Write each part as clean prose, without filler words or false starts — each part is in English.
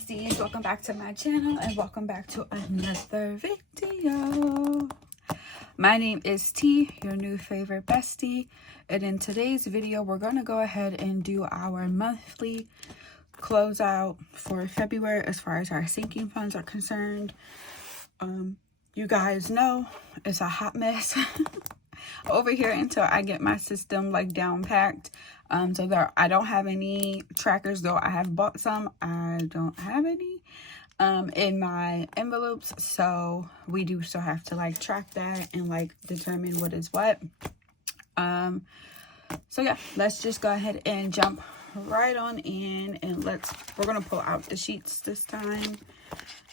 besties, welcome back to my channel and welcome back to another video. My name is T, your new favorite bestie, and in today's video we're going to go ahead and do our monthly closeout for February as far as our sinking funds are concerned. You guys know it's a hot mess over here until I get my system like down packed. So there, I don't have any trackers, though I have bought some. I don't have any in my envelopes, so we do still have to like track that and like determine what is what. So yeah, let's just go ahead and jump right on in, and we're gonna pull out the sheets this time.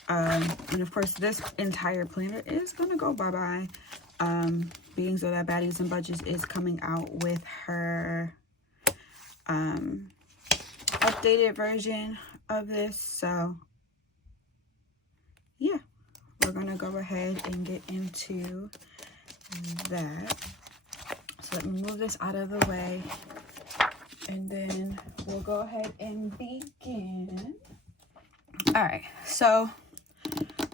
And of course this entire planner is gonna go bye-bye, being so that Baddies and Budgets is coming out with her updated version of this. So yeah, we're gonna go ahead and get into that. So let me move this out of the way, and then we'll go ahead and begin. All right, so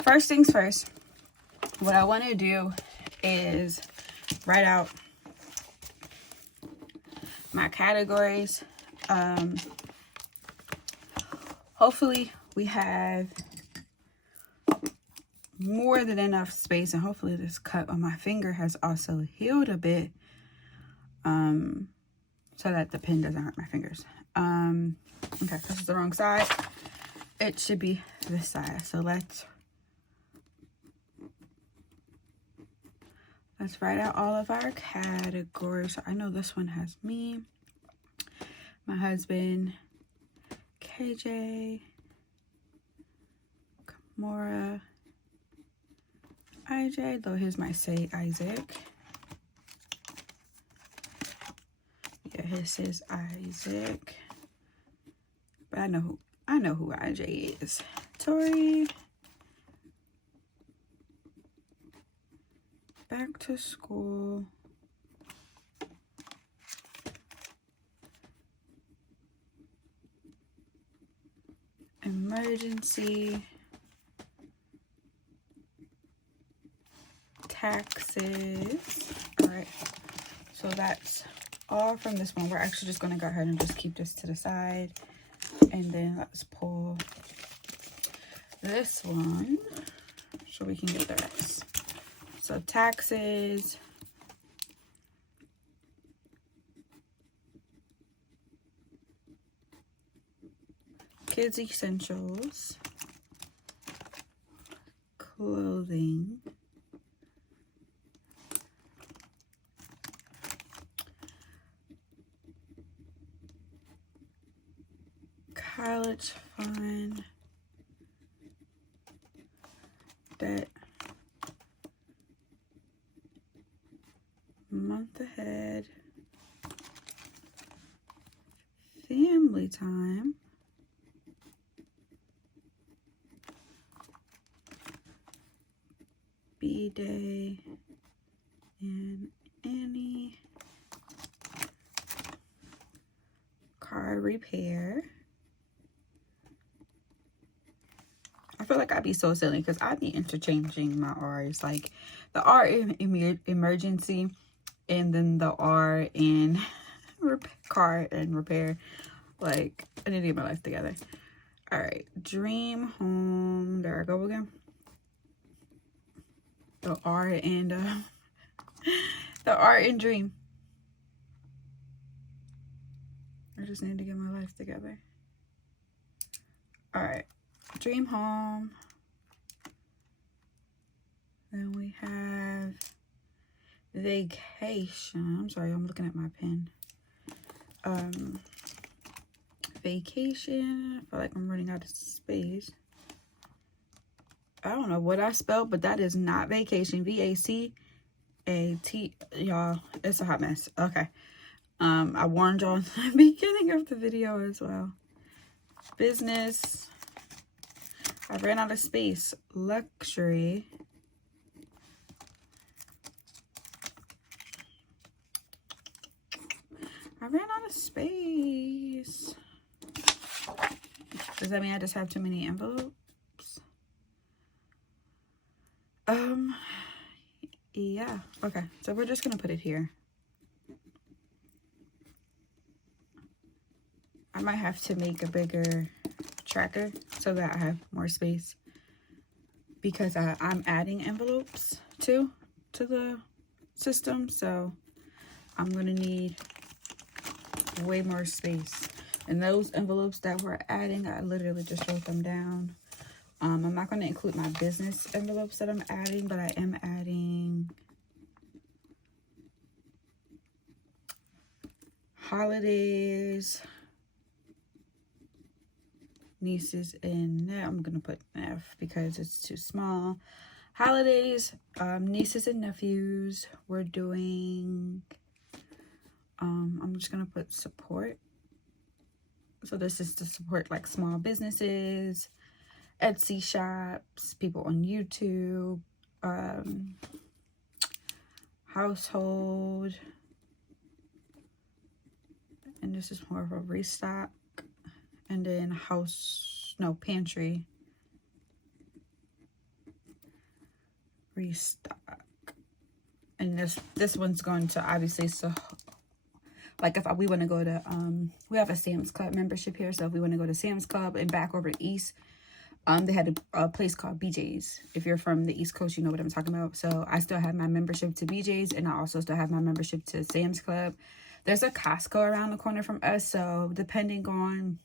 first things first, what I want to do is write out my categories. Hopefully we have more than enough space, and hopefully this cut on my finger has also healed a bit, so that the pen doesn't hurt my fingers. Okay, this is the wrong side. It should be this side. So let's write out all of our categories. So I know this one has me, my husband, KJ, Kamora, IJ, though his might say Isaac. Yeah, his says Isaac. But I know who IJ is. Tori. Back to school. Emergency. Taxes. All right. So that's all from this one. We're actually just going to go ahead and just keep this to the side. And then let's pull this one so we can get the rest. So taxes, kids essentials, clothing, college fund, debt, month ahead, family time, B-Day, and Annie, car repair. I feel like I'd be so silly because I'd be interchanging my R's, like the R in emergency and then the R in car and repair. Like, I need to get my life together. All right, dream home. There I go again. The R and the R in dream. I just need to get my life together. All right, dream home. Then we have vacation. I'm sorry, I'm looking at my pen. Vacation. I feel like I'm running out of space. I don't know what I spelled, but that is not vacation. V-A-C-A-T. Y'all, it's a hot mess. Okay. I warned y'all in the beginning of the video as well. Business. I ran out of space. Luxury. I ran out of space. Does that mean I just have too many envelopes? Yeah. Okay, so we're just gonna put it here. I might have to make a bigger tracker so that I have more space, because I'm adding envelopes to the system, so I'm gonna need way more space. And those envelopes that we're adding, I literally just wrote them down. I'm not going to include my business envelopes that I'm adding, but I am adding holidays, nieces, and I'm going to put F because it's too small. Holidays, nieces and nephews. We're doing, I'm just going to put support. So this is to support like small businesses, Etsy shops, people on YouTube, household, and this is more of a restock, and then pantry, restock, and this one's going to obviously, so like if we want to go to we have a Sam's Club membership here, so if we want to go to Sam's Club and back over east, they had a place called BJ's. If you're from the East Coast, you know what I'm talking about. So I still have my membership to BJ's, and I also still have my membership to Sam's Club. There's a Costco around the corner from us, so depending on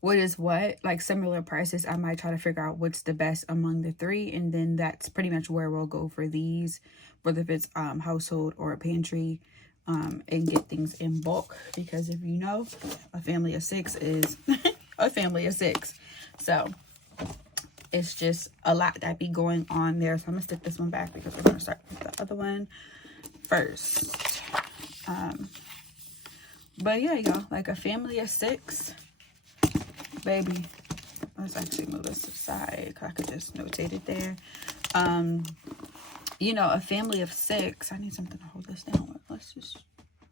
what is what, like similar prices, I might try to figure out what's the best among the three, and then that's pretty much where we'll go for these, whether if it's household or a pantry, and get things in bulk, because if you know, a family of 6 is a family of 6. So it's just a lot that be going on there. So I'm gonna stick this one back because we're gonna start with the other one first. But yeah, y'all, like a family of 6, baby. Let's actually move this to the side. I could just notate it there. You know, a family of 6. I need something to hold this down with.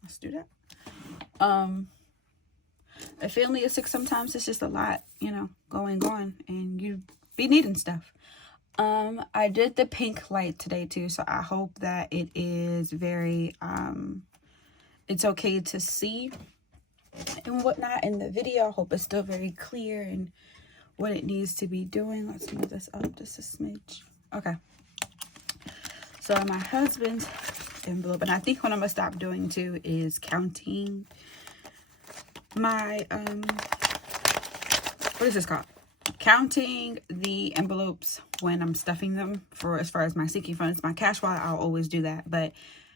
Let's do that. A family of 6, sometimes it's just a lot, you know, going on, and you be needing stuff. I did the pink light today too, so I hope that it is very it's okay to see and whatnot in the video. I hope it's still very clear and what it needs to be doing. Let's move this up just a smidge. Okay, so my husband's envelope, and I think what I'm gonna stop doing too is counting my what is this called, counting the envelopes when I'm stuffing them, for as far as my sinking funds. My cash wallet, I'll always do that, but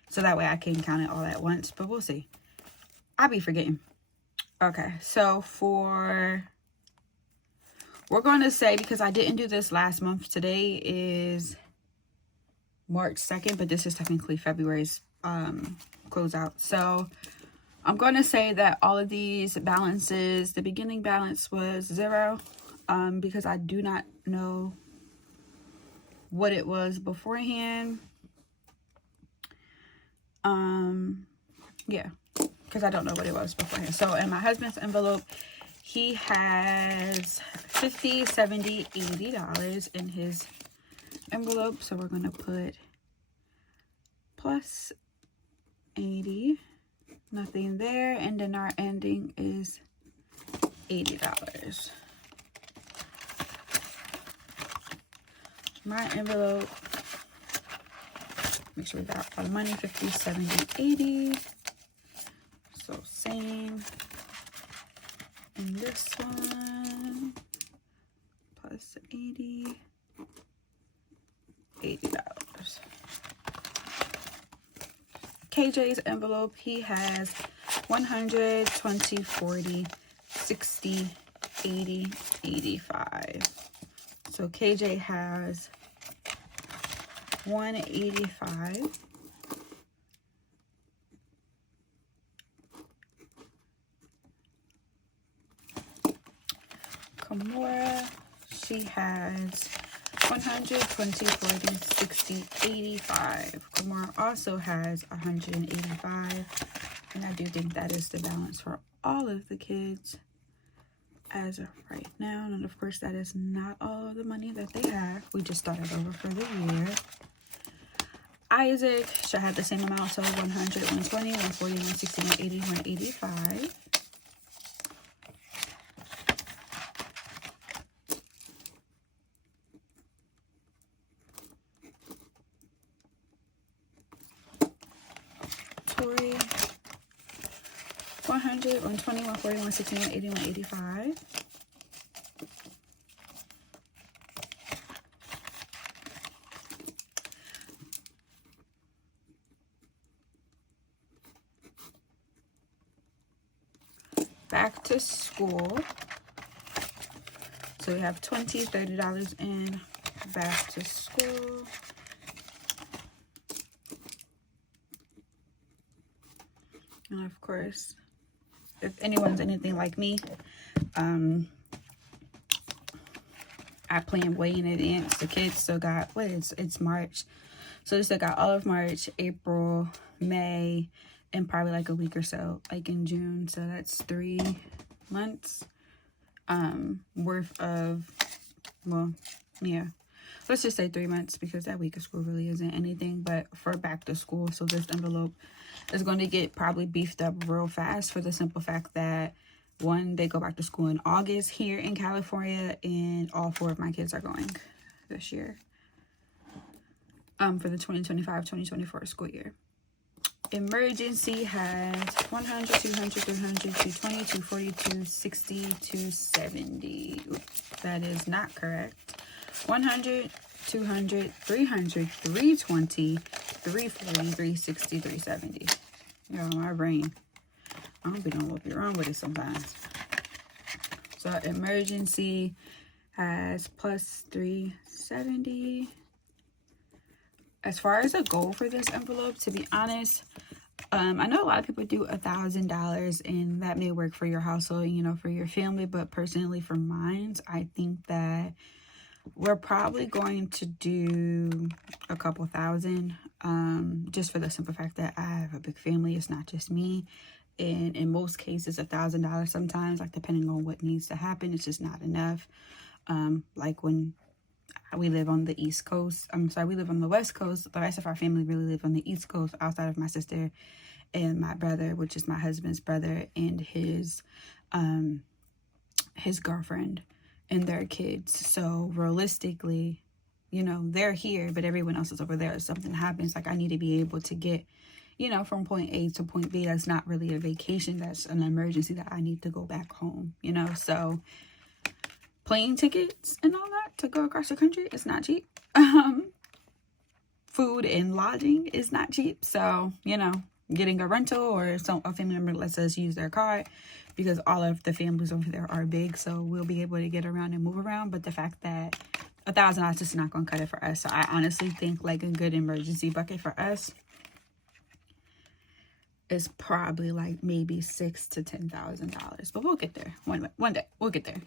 so that way I can count it all at once, but we'll see. I'll be forgetting. Okay, so we're going to say, because I didn't do this last month, today is March 2nd, but this is technically February's closeout. So I'm going to say that all of these balances, the beginning balance was 0, because I do not know what it was beforehand. Yeah, because I don't know what it was beforehand. So in my husband's envelope, he has $50, $70, $80 in his envelope. So we're going to put plus 80, nothing there, and then our ending is $80. My envelope, make sure we got all the money, 50, 70, 80. So same. And this one, plus 80, $80. KJ's envelope, he has 100, 20, 40, 60, 80, 85. So KJ has 185. Kamora, she has 100, 20, 40, 60, 85. Kamora also has 185. And I do think that is the balance for all of the kids. as of right now. And of course, that is not all of the money that they have. We just started over for the year. Isaac should have the same amount, so 100, 120, 140, 160, 180, 185. Tori, 100, 120, 140, 160, 180, 185. Back to school. So we have $20, $30 in back to school. And of course, if anyone's anything like me, I plan way in advance. The kids still got, it's March. So they still got all of March, April, May, and probably like a week or so, like in June. So that's 3 months worth of, well, yeah. Let's just say 3 months, because that week of school really isn't anything but for back to school. So this envelope is going to get probably beefed up real fast for the simple fact that, one, they go back to school in August here in California, and all 4 of my kids are going this year for the 2025-2024 school year. Emergency has 100, 200, 300, 220, 240, 260, 270. Oops, that is not correct. 100, 200, 300, 320, 340, 360, 370. Yo, my brain. I don't be knowing what be wrong with it sometimes. So emergency has plus 370. As far as a goal for this envelope, to be honest, I know a lot of people do $1,000, and that may work for your household, you know, for your family. But personally, for mine, I think that we're probably going to do a couple thousand, just for the simple fact that I have a big family. It's not just me. And in most cases, $1,000 sometimes, like depending on what needs to happen, it's just not enough. Like when we live on the East Coast, we live on the West Coast. The rest of our family really live on the East Coast, outside of my sister and my brother, which is my husband's brother, and his girlfriend and their kids. So realistically, you know, they're here, but everyone else is over there. If something happens, like I need to be able to get, you know, from point A to point B. That's not really a vacation. That's an emergency that I need to go back home, you know. So plane tickets and all that to go across the country is not cheap. Food and lodging is not cheap. So, you know, getting a rental or a family member lets us use their car, because all of the families over there are big. So we'll be able to get around and move around. But the fact that $1,000 is not going to cut it for us. So I honestly think like a good emergency bucket for us is probably like maybe $6,000 to $10,000. But we'll get there one day. We'll get there.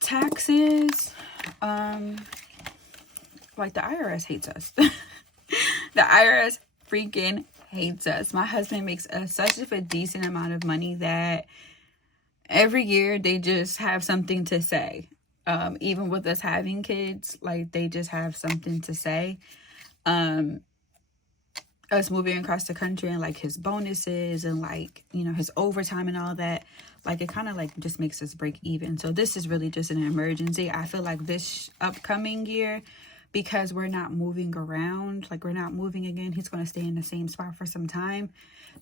Taxes, like the IRS hates us. The IRS freaking hates us. My husband makes such a decent amount of money that every year they just have something to say. Even with us having kids, like they just have something to say. Us moving across the country and like his bonuses and like, you know, his overtime and all that, like it kind of like just makes us break even. So this is really just an emergency. I feel like this upcoming year, because we're not moving around, like we're not moving again, he's going to stay in the same spot for some time.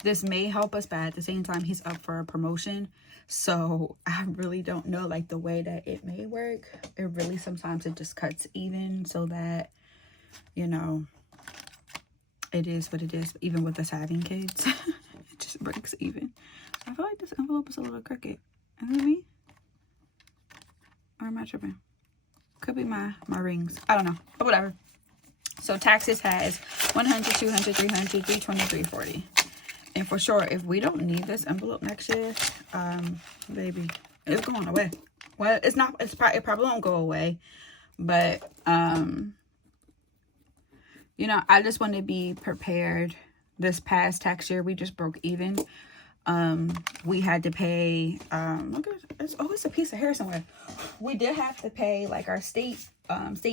This may help us, but at the same time, he's up for a promotion. So I really don't know like the way that it may work. It really sometimes it just cuts even, so that, you know, it is what it is. Even with us having kids, it just breaks even. I feel like this envelope is a little crooked. Is it me? Or am I tripping? Could be my rings. I don't know. But whatever. So taxes has 100, 200, 300, 320, 340. And for sure, if we don't need this envelope next year, baby, it's going away. Well, it probably won't go away. But, you know, I just want to be prepared. This past tax year, we just broke even. We had to pay, look, there's always a piece of hair somewhere. We did have to pay like our state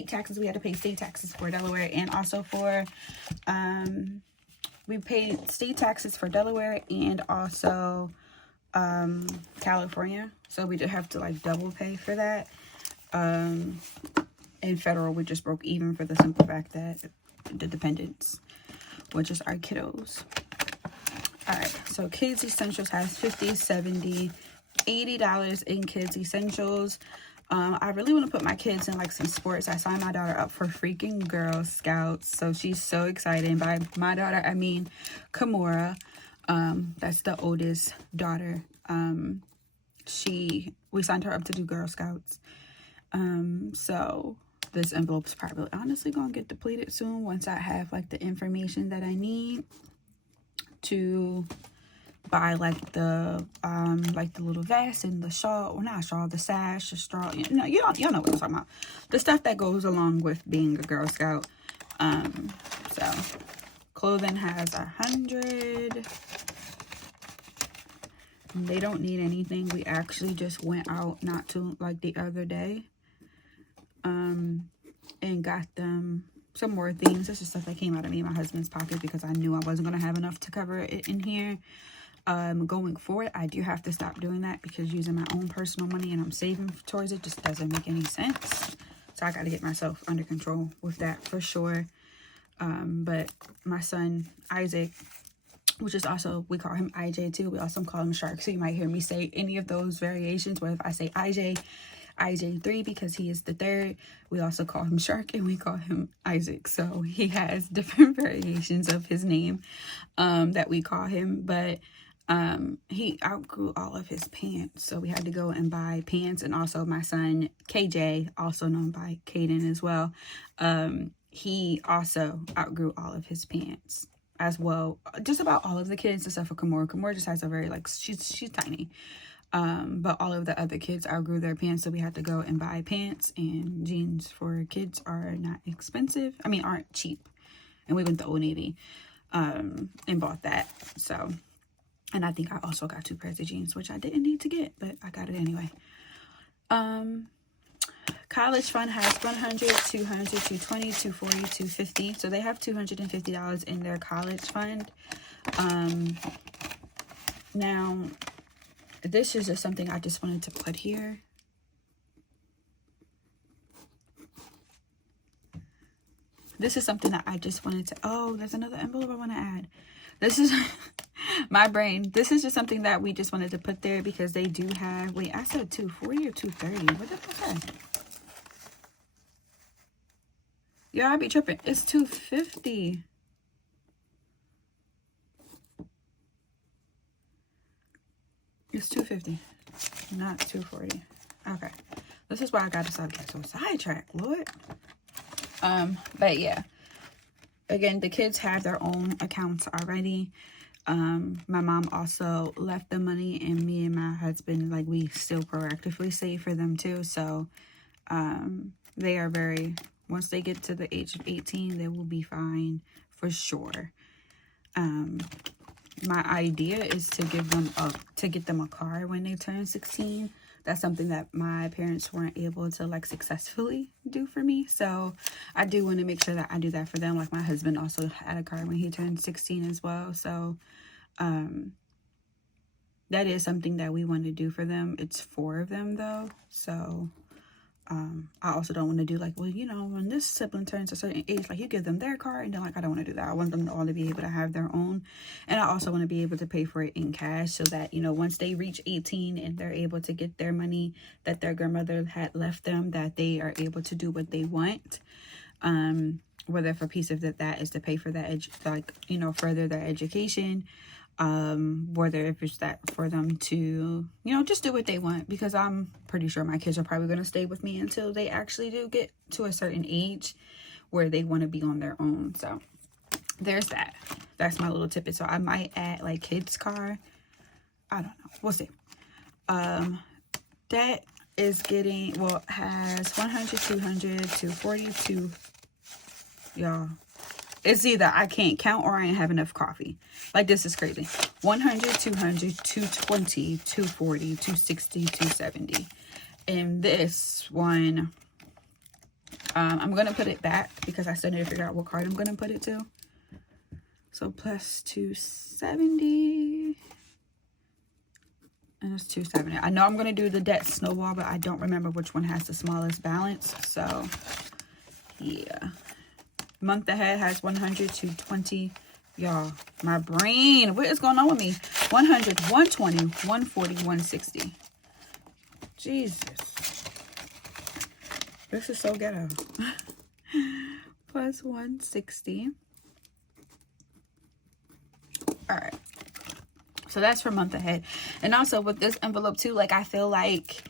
taxes. We had to pay state taxes for Delaware, and also for, we paid state taxes for Delaware and also California. So we did have to like double pay for that. In federal, we just broke even for the simple fact that the dependents, which is our kiddos. All right, so Kids Essentials has $50, $70, $80 in Kids Essentials. I really want to put my kids in like some sports. I signed my daughter up for freaking Girl Scouts, so she's so excited. And by my daughter, I mean Kimura. That's the oldest daughter. We signed her up to do Girl Scouts. So this envelope's probably honestly gonna get depleted soon once I have like the information that I need to buy like the little vest and the shawl, or not shawl, the sash, the straw. You know, y'all know what I'm talking about. The stuff that goes along with being a Girl Scout. So clothing has 100. They don't need anything. We actually just went out not too like the other day, and got them some more things. This is stuff that came out of me and my husband's pocket because I knew I wasn't going to have enough to cover it in here. Going forward, I do have to stop doing that because using my own personal money and I'm saving towards it just doesn't make any sense. So I got to get myself under control with that for sure. But my son Isaac, which is also, we call him IJ too. We also call him Shark. So you might hear me say any of those variations. Where if I say IJ3 because he is the third, we also call him Shark and we call him Isaac. So he has different variations of his name that we call him. But he outgrew all of his pants. So we had to go and buy pants. And also my son KJ, also known by Caden as well, he also outgrew all of his pants as well. Just about all of the kids except for Kimura. Kimura just has a very like, she's tiny. But all of the other kids outgrew their pants, so we had to go and buy pants, and jeans for kids are not expensive. I mean, aren't cheap. And we went to Old Navy and bought that. So, and I think I also got 2 pairs of jeans, which I didn't need to get, but I got it anyway. College fund has $100, $200, $220, $240, $250. So they have $250 in their college fund. Now, this is just something I just wanted to put here. This is something that I just wanted to, oh, there's another envelope I want to add. This is my brain. This is just something that we just wanted to put there because they do have, wait, I said 240 or 230. What did I say? Yeah, I be tripping. It's 250. It's 250, not 240. Okay, this is why I got to stop getting so sidetracked, Lord. But yeah, again, the kids have their own accounts already. My mom also left the money, and me and my husband, like, we still proactively save for them too. So they are very, once they get to the age of 18, they will be fine for sure. My idea is to get them a car when they turn 16. That's something that my parents weren't able to like successfully do for me. So I do want to make sure that I do that for them. Like my husband also had a car when he turned 16 as well. So that is something that we want to do for them. It's 4 of them though. So I also don't want to do like, well, you know, when this sibling turns a certain age, like you give them their car, and then like I don't want to do that. I want them all to be able to have their own, and I also want to be able to pay for it in cash so that, you know, once they reach 18 and they're able to get their money that their grandmother had left them, that they are able to do what they want. Whether for a piece of that is to pay for that, like, you know, further their education. Whether if it's that for them to, you know, just do what they want, because I'm pretty sure my kids are probably going to stay with me until they actually do get to a certain age where they want to be on their own. So there's that. That's my little tidbit. So I might add like kids car. I don't know. We'll see. That is getting, well, has 100, 200, 240, y'all. It's either I can't count or I ain't have enough coffee. Like, this is crazy. 100, 200, 220, 240, 260, 270. And this one, I'm going to put it back because I still need to figure out what card I'm going to put it to. So plus 270. And it's 270. I know I'm going to do the debt snowball, but I don't remember which one has the smallest balance. So, yeah. Month ahead has 100, 220. Y'all, my brain. What is going on with me? 100, 120, 140, 160. Jesus. This is so ghetto. Plus 160. All right. So that's for month ahead. And also with this envelope too, like I feel like,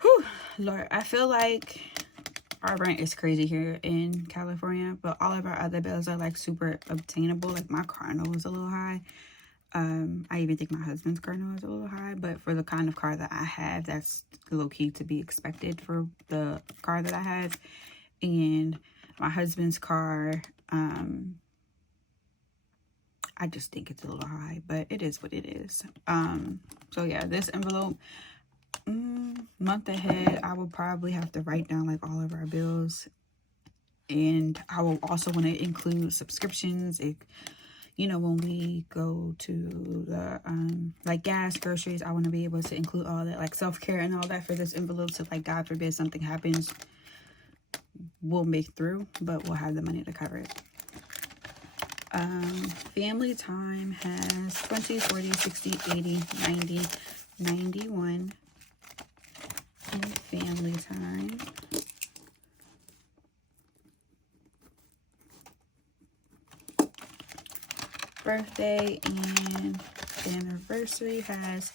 whew, Lord, I feel like our rent is crazy here in California, but all of our other bills are like super obtainable. Like my car note was a little high. I even think my husband's car note is a little high, but for the kind of car that I have, that's low key to be expected for the car that I have. And my husband's car, I just think it's a little high, but it is what it is. So yeah, this envelope, month ahead, I will probably have to write down like all of our bills. And I will also want to include subscriptions. If, you know, when we go to the, like gas, groceries, I want to be able to include all that, like self-care and all that for this envelope. So like, God forbid something happens, we'll make through, but we'll have the money to cover it. Family time has 20, 40, 60, 80, 90, 91 in family time. Birthday and anniversary has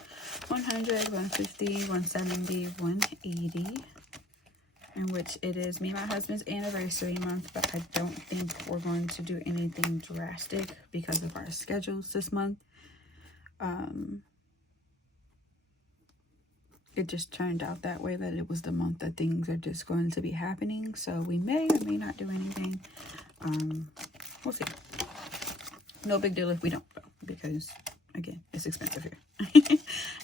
100, 150, 170, 180. In which it is me and my husband's anniversary month, but I don't think we're going to do anything drastic because of our schedules this month. It just turned out that way, that it was the month that things are just going to be happening. So we may or may not do anything. We'll see. No big deal if we don't, though, because again, it's expensive here.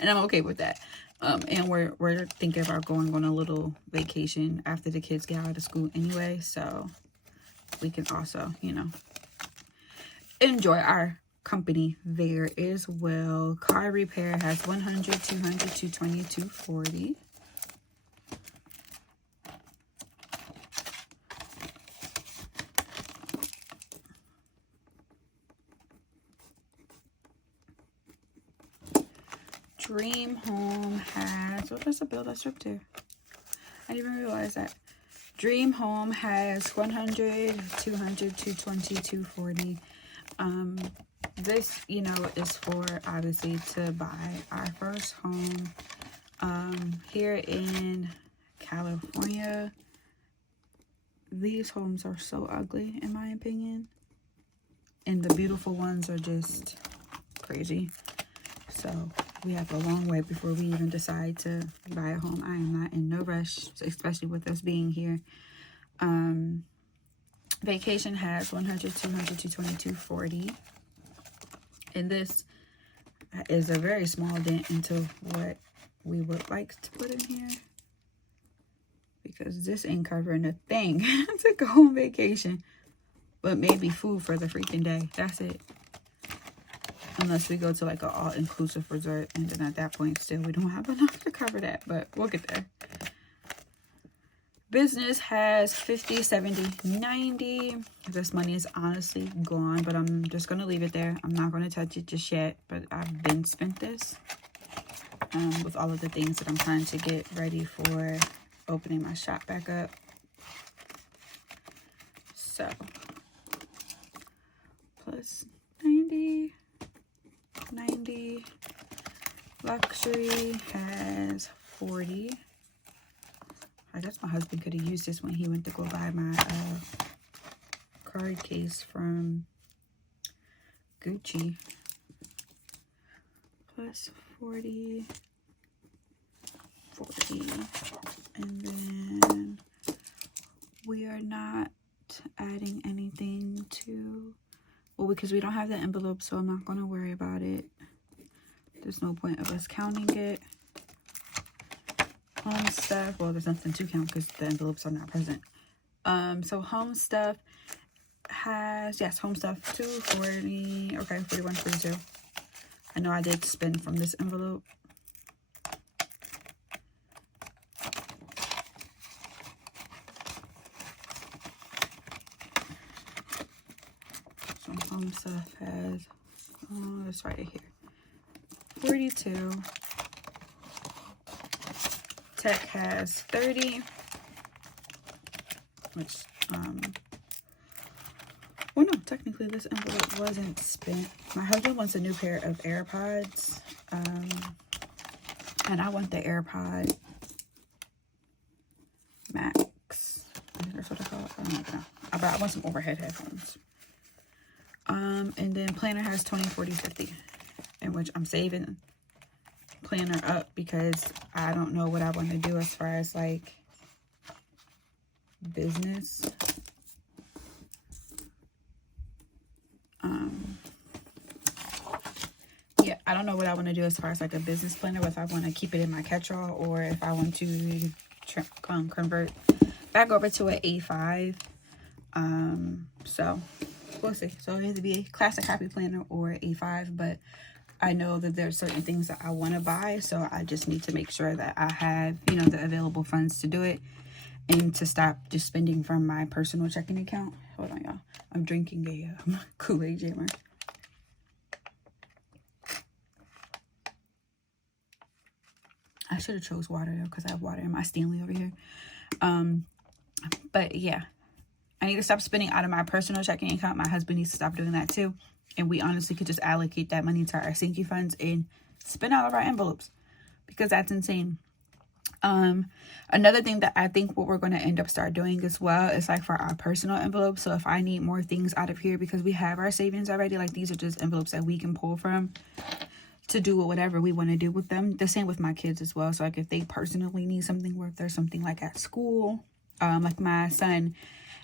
And I'm okay with that. And we're thinking about going on a little vacation after the kids get out of school anyway, so we can also, you know, enjoy our company there as well. Car repair has 100, 200, 220, 240. Dream Home has, what was the bill that's ripped to? I didn't even realize that. Dream Home has 100, 200, 220, 240. This, you know, is for obviously to buy our first home. Here in California, these homes are so ugly in my opinion. And the beautiful ones are just crazy. So we have a long way before we even decide to buy a home. I am not in no rush, especially with us being here. Vacation has 100, 200, 220, 240. And this is a very small dent into what we would like to put in here. Because this ain't covering a thing to go on vacation. But maybe food for the freaking day. That's it. Unless we go to like an all-inclusive resort, and then at that point still we don't have enough to cover that, but we'll get there. Business has 50, 70, 90. This money is honestly gone, but I'm just going to leave it there. I'm not going to touch it just yet, but I've been spent this with all of the things that I'm trying to get ready for opening my shop back up. So, plus 90. 90. Luxury has 40. I guess my husband could have used this when he went to go buy my card case from Gucci. Plus 40. 40. And then we are not adding anything to, well, because we don't have the envelope, so I'm not going to worry about it. There's no point of us counting it. Home stuff, well, there's nothing to count because the envelopes are not present. So home stuff has, yes, home stuff 240, okay, 41.42. I know I did spend from this envelope. So home stuff has, oh, let's write it here, 42. Tech has 30, which, well, no, technically this envelope wasn't spent. My husband wants a new pair of AirPods, and I want the AirPod Max. I think that's what I call it. I don't know. I want some overhead headphones. And then planner has 20, 40, 50, in which I'm saving planner up because I don't know what I want to do as far as like business. Yeah, I don't know what I want to do as far as like a business planner, if I want to keep it in my catch-all or if I want to convert back over to an A5. So we'll see. So it'll either be a classic copy planner or A5, but I know that there's certain things that I want to buy, so I just need to make sure that I have, you know, the available funds to do it and to stop just spending from my personal checking account. Hold on, y'all. I'm drinking a Kool-Aid Jammer. I should have chose water though, because I have water in my Stanley over here. But yeah, I need to stop spending out of my personal checking account. My husband needs to stop doing that too. And we honestly could just allocate that money to our sinky funds and spend out of our envelopes, because that's insane. Another thing that I think what we're going to end up start doing as well is like for our personal envelopes. So if I need more things out of here, because we have our savings already, like these are just envelopes that we can pull from to do whatever we want to do with them. The same with my kids as well. So like if they personally need something, or if there's something like at school, like my son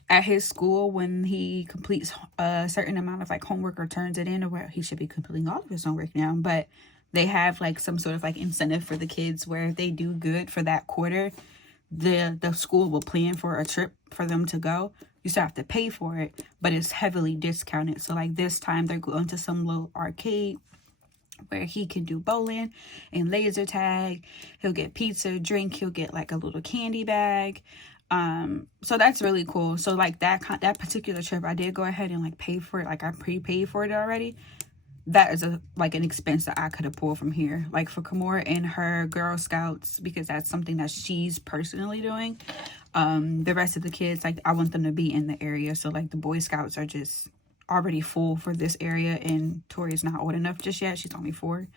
at his school, when he completes a certain amount of like homework or turns it in, or where he should be completing all of his homework now, but they have like some sort of like incentive for the kids where if they do good for that quarter, the school will plan for a trip for them to go. You still have to pay for it, but it's heavily discounted. So like this time they're going to some little arcade where he can do bowling and laser tag. He'll get pizza, drink, he'll get like a little candy bag. So that's really cool. So like that particular trip, I did go ahead and like pay for it. Like I prepaid for it already. That is like an expense that I could have pulled from here, like for Kimora and her Girl Scouts, because that's something that she's personally doing. The rest of the kids, like I want them to be in the area. So like the Boy Scouts are just already full for this area, and Tori's not old enough just yet. She's only 4.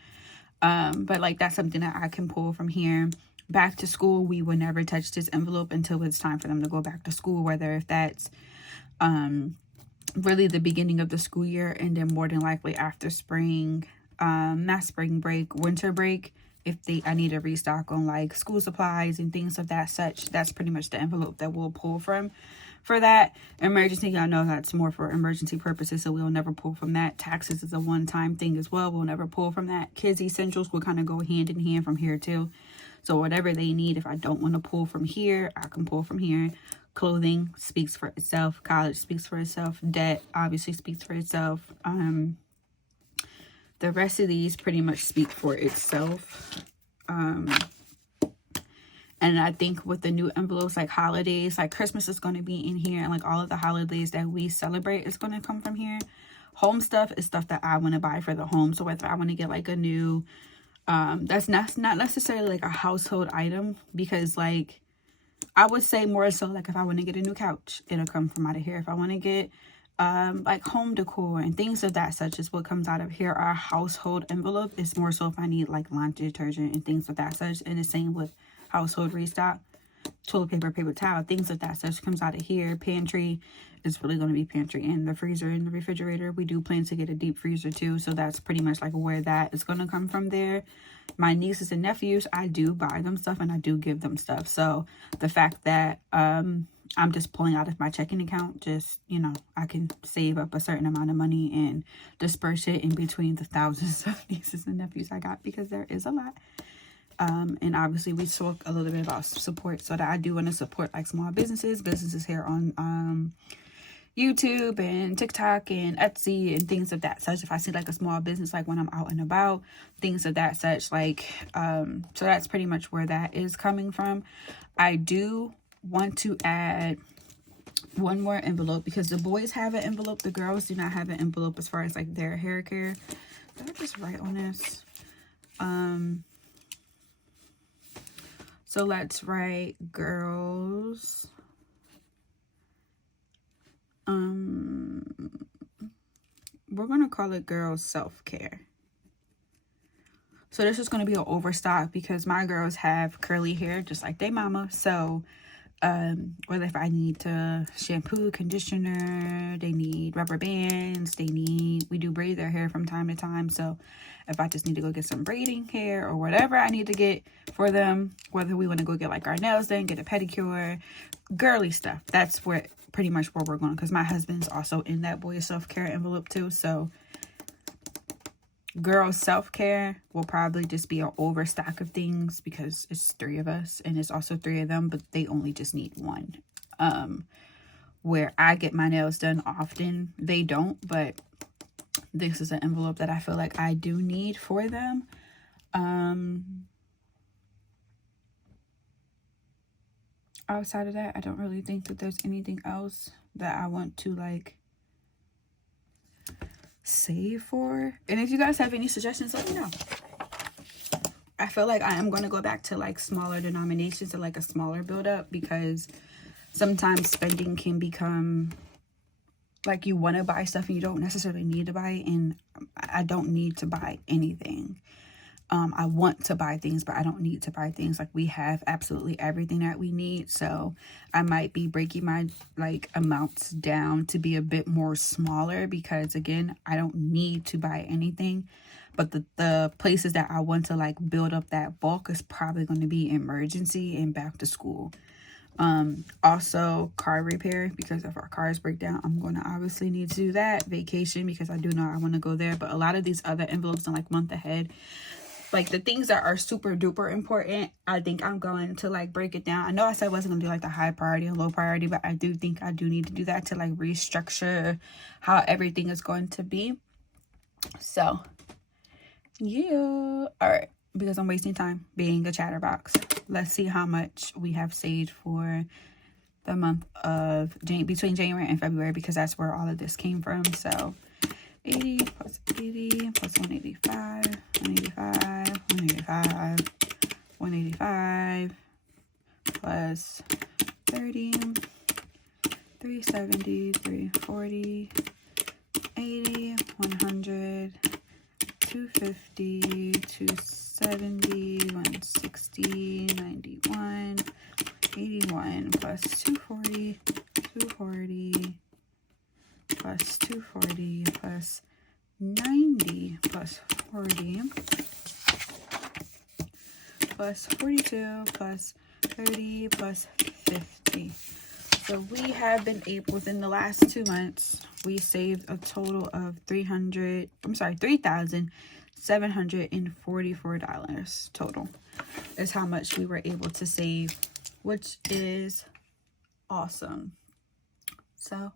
But like that's something that I can pull from here. Back to school, we would never touch this envelope until it's time for them to go back to school, whether if that's really the beginning of the school year, and then more than likely after spring, not spring break, winter break, if I need a restock on like school supplies and things of that such. That's pretty much the envelope that we'll pull from for that. Emergency, y'all know that's more for emergency purposes, so we'll never pull from that. Taxes is a one-time thing as well. We'll never pull from that. Kids essentials will kind of go hand in hand from here too. So whatever they need, if I don't want to pull from here, I can pull from here. Clothing speaks for itself. College speaks for itself. Debt obviously speaks for itself. The rest of these pretty much speak for itself. And I think with the new envelopes, like holidays, like Christmas is going to be in here, and like all of the holidays that we celebrate is going to come from here. Home stuff is stuff that I want to buy for the home. So whether I want to get like a new, that's not necessarily like a household item, because like I would say more so like if I want to get a new couch, it'll come from out of here. If I want to get like home decor and things of that such is what comes out of here. Our household envelope is more so if I need like laundry detergent and things of that such. And the same with household restock, toilet paper, paper towel, things of that such comes out of here. Pantry is really going to be pantry, and the freezer and the refrigerator. We do plan to get a deep freezer too, so that's pretty much like where that is going to come from there. My nieces and nephews, I do buy them stuff and I do give them stuff. So the fact that I'm just pulling out of my checking account. Just, you know, I can save up a certain amount of money and disperse it in between the thousands of nieces and nephews I got, because there is a lot. And obviously we spoke a little bit about support, so that I do want to support like small businesses here on YouTube and TikTok and Etsy and things of that such. If I see like a small business, like when I'm out and about, things of that such, like so that's pretty much where that is coming from. I do want to add one more envelope, because the boys have an envelope, the girls do not have an envelope as far as like their hair care. Did I just write on this? So let's write girls. We're gonna call it girls self-care. So this is gonna be an overstock, because my girls have curly hair just like they mama. So whether if I need to shampoo, conditioner, they need rubber bands, we do braid their hair from time to time. So if I just need to go get some braiding hair or whatever I need to get for them, whether we want to go get like our nails done, get a pedicure, girly stuff, that's where pretty much where we're going, because my husband's also in that boys self-care envelope too. So girls self-care will probably just be an overstock of things, because it's 3 of us and it's also 3 of them, but they only just need one. Where I get my nails done often, they don't, but this is an envelope that I feel like I do need for them. Outside of that, I don't really think that there's anything else that I want to like save for. And if you guys have any suggestions, let me know. I feel like I am going to go back to like smaller denominations and like a smaller build up, because sometimes spending can become like you want to buy stuff and you don't necessarily need to buy it. And I don't need to buy anything. I want to buy things, but I don't need to buy things. Like we have absolutely everything that we need. So I might be breaking my like amounts down to be a bit more smaller, because again, I don't need to buy anything. But the places that I want to like build up that bulk is probably going to be emergency and back to school. Also car repair, because if our cars break down, I'm going to obviously need to do that. Vacation, because I do know I want to go there. But a lot of these other envelopes are like month ahead. Like the things that are super duper important, I think I'm going to like break it down. I know I said I wasn't going to do like the high priority and low priority, but I do think I do need to do that to like restructure how everything is going to be. So yeah. All right. Because I'm wasting time being a chatterbox. Let's see how much we have saved for the month of between January and February, because that's where all of this came from. So 80 plus 80 plus 185, 185, 185, 185 plus 30, 370, 340, 80, 100, 250, 270, 160, 91, 81 plus 240, 240 plus 240 plus 90 plus 40 plus 42 plus 30 plus 50. So we have been able, within the last 2 months, we saved a total of $3,744 total is how much we were able to save, which is awesome. So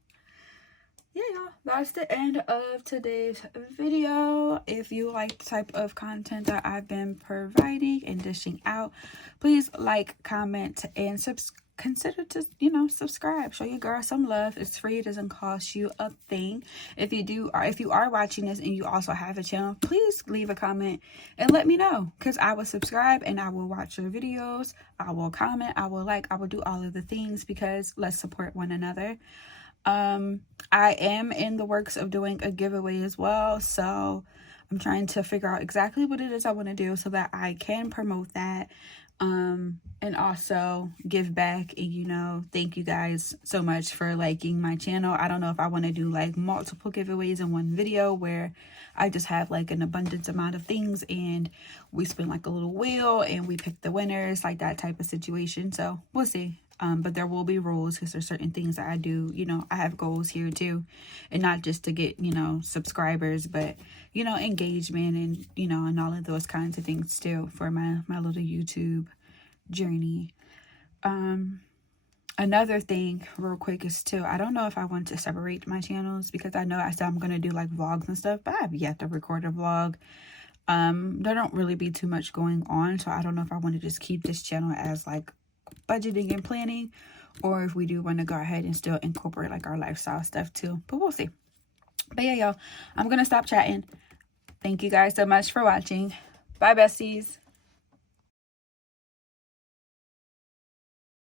yeah, y'all, that's the end of today's video. If you like the type of content that I've been providing and dishing out, please like, comment, and consider to, you know, subscribe. Show your girl some love. It's free. It doesn't cost you a thing. If you are watching this and you also have a channel, please leave a comment and let me know, because I will subscribe and I will watch your videos. I will comment. I will like. I will do all of the things, because let's support one another. I am in the works of doing a giveaway as well, so I'm trying to figure out exactly what it is I want to do so that I can promote that, and also give back. And, you know, thank you guys so much for liking my channel. I don't know if I want to do like multiple giveaways in one video where I just have like an abundance amount of things and we spin like a little wheel and we pick the winners, like that type of situation. So we'll see. But there will be rules because there's certain things that I do. You know, I have goals here too, and not just to get, you know, subscribers, but, you know, engagement and, you know, and all of those kinds of things too for my little YouTube journey. Another thing real quick is too, I don't know if I want to separate my channels because I know I said I'm going to do like vlogs and stuff, but I have yet to record a vlog. There don't really be too much going on, so I don't know if I want to just keep this channel as like budgeting and planning, or if we do want to go ahead and still incorporate like our lifestyle stuff too, but we'll see. But yeah, y'all, I'm gonna stop chatting. Thank you guys so much for watching. Bye, besties.